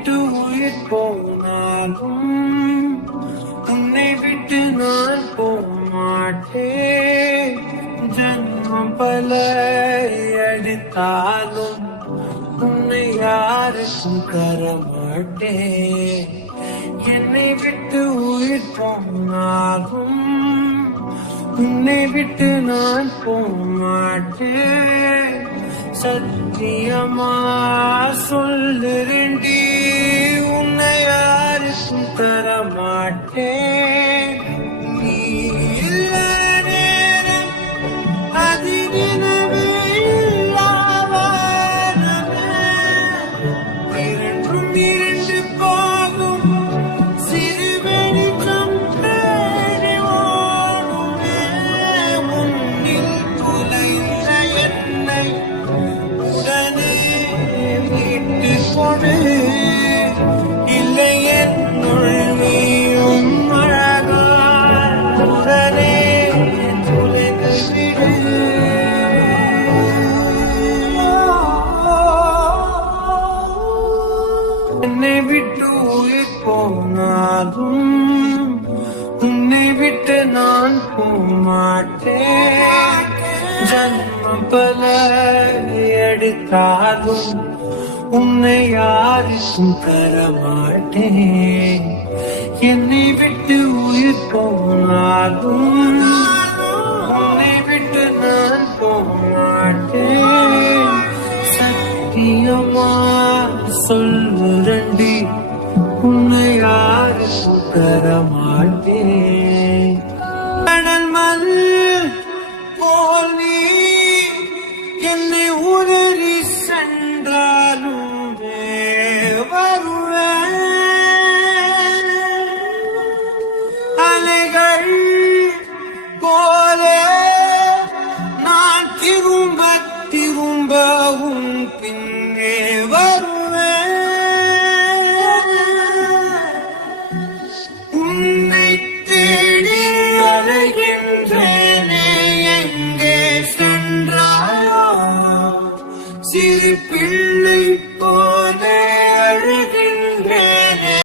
விட்டு உயிர் போனாலும் உன்னை விட்டு நான் போமாட்டேன். ஜன்மம் பல அடித்தாலும் உன்னை யாருக்கும் தரமாட்டேன். என்னை விட்டு உயிர் போனாலும் உன்னை விட்டு நான் போமாட்டேன். சத்தியமா சொல்லுறேன்டி, உன்னை யாருக்கும் தரமாட்டேன். நீ இல்ல நேரம் அதிரினவே இல்லாவானமே. இரண்டும் இரண்டு போகும் சிறு வெளிச்சம் தேடி ஓடுமே. உன்னில் துளைந்த என்னை உடனே மீட்டு கொடு. இல்லை என்னுள் நீயும் அழகாய் உடனே துளைந்து விடு. என்னை விட்டு உயிர் போனாலும் உன்னை விட்டு நான் போமாட்டேன். ஜன்மம் பல எடுத்தாலும் உன்னை யாருக்கும் தரமாட்டேன். என்னை விட்டு உயிர் போனாலும் உன்னை விட்டு நான் போமாட்டேன். சத்தியமா சொல்லுறண்டி, உன்னை யாருக்கும் தரமாட்டேன். கடல் மண் போல் நீ என்னை உதறி சென்றாலும் வருவேன். அலைகள் போல நான் திரும்ப திரும்ப உன் பின்னே வருவேன். உன்னை தேடி அலைகின்றேனே, எங்கே சென்றாயோ சிறு பிள்ளை